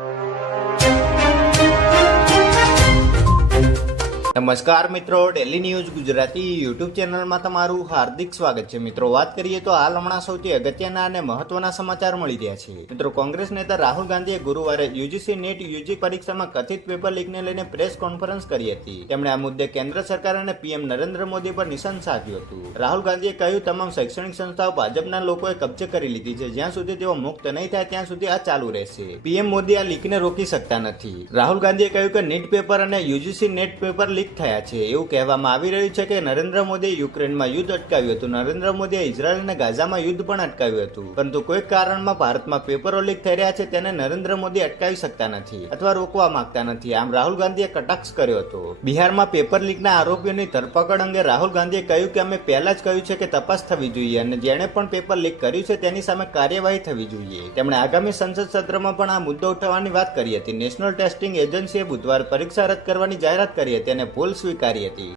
you. નમસ્કાર મિત્રો daily news Gujarati YouTube ચેનલમાં તમારું હાર્દિક સ્વાગત છે. મિત્રો, વાત કરીએ તો હાલ હમણાં સૌથી અગત્યના અને મહત્વના સમાચાર મળી રહ્યા છે. મિત્રો, કોંગ્રેસ નેતા રાહુલ ગાંધીએ ગુરુવારે યુજીસી નેટ યુજી પરીક્ષામાં કથિત પેપર લીકને લઈને પ્રેસ કોન્ફરન્સ કરી હતી. તેમણે આ મુદ્દે કેન્દ્ર સરકાર અને પીએમ નરેન્દ્ર મોદી પર નિશાન સાધ્યું હતું. રાહુલ ગાંધીએ કહ્યું, તમામ શૈક્ષણિક સંસ્થાઓ ભાજપના લોકોએ કબજે કરી લીધી છે. જ્યાં સુધી તેઓ મુક્ત નહીં થાય, ત્યાં સુધી આ ચાલુ રહેશે. પીએમ મોદી આ લીકને રોકી શકતા નથી. રાહુલ ગાંધીએ કહ્યું કે નીટ પેપર અને યુજીસી નેટ પેપર લીક થયા છે. એવું કહેવામાં આવી રહ્યું છે કે નરેન્દ્ર મોદીએ યુક્રેનમાં યુદ્ધ અટકાવ્યું હતું. નરેન્દ્ર મોદીએ ઇઝરાયલ અને ગાઝામાં યુદ્ધ પણ અટકાવ્યું હતું. પરંતુ કોઈ કારણમાં ભારતમાં પેપરો લીક થઈ રહ્યા છે તેને નરેન્દ્ર મોદી અટકાવી શકતા નથી અથવા રોકવા માંગતા નથી. આમ રાહુલ ગાંધીએ કટાક્ષ કર્યો હતો. બિહારમાં પેપર લીકના આરોપીઓની ધરપકડ અંગે રાહુલ ગાંધીએ કહ્યું કે અમે પહેલા જ કહ્યું છે કે તપાસ થવી જોઈએ અને જેણે પણ પેપર લીક કર્યું છે તેની સામે કાર્યવાહી થવી જોઈએ. તેમણે આગામી સંસદ સત્રમાં પણ આ મુદ્દો ઉઠાવવાની વાત કરી હતી. નેશનલ ટેસ્ટિંગ એજન્સીએ બુધવાર પરીક્ષા રદ કરવાની જાહેરાત કરી હતી અને ભૂલ સ્વીકારી હતી.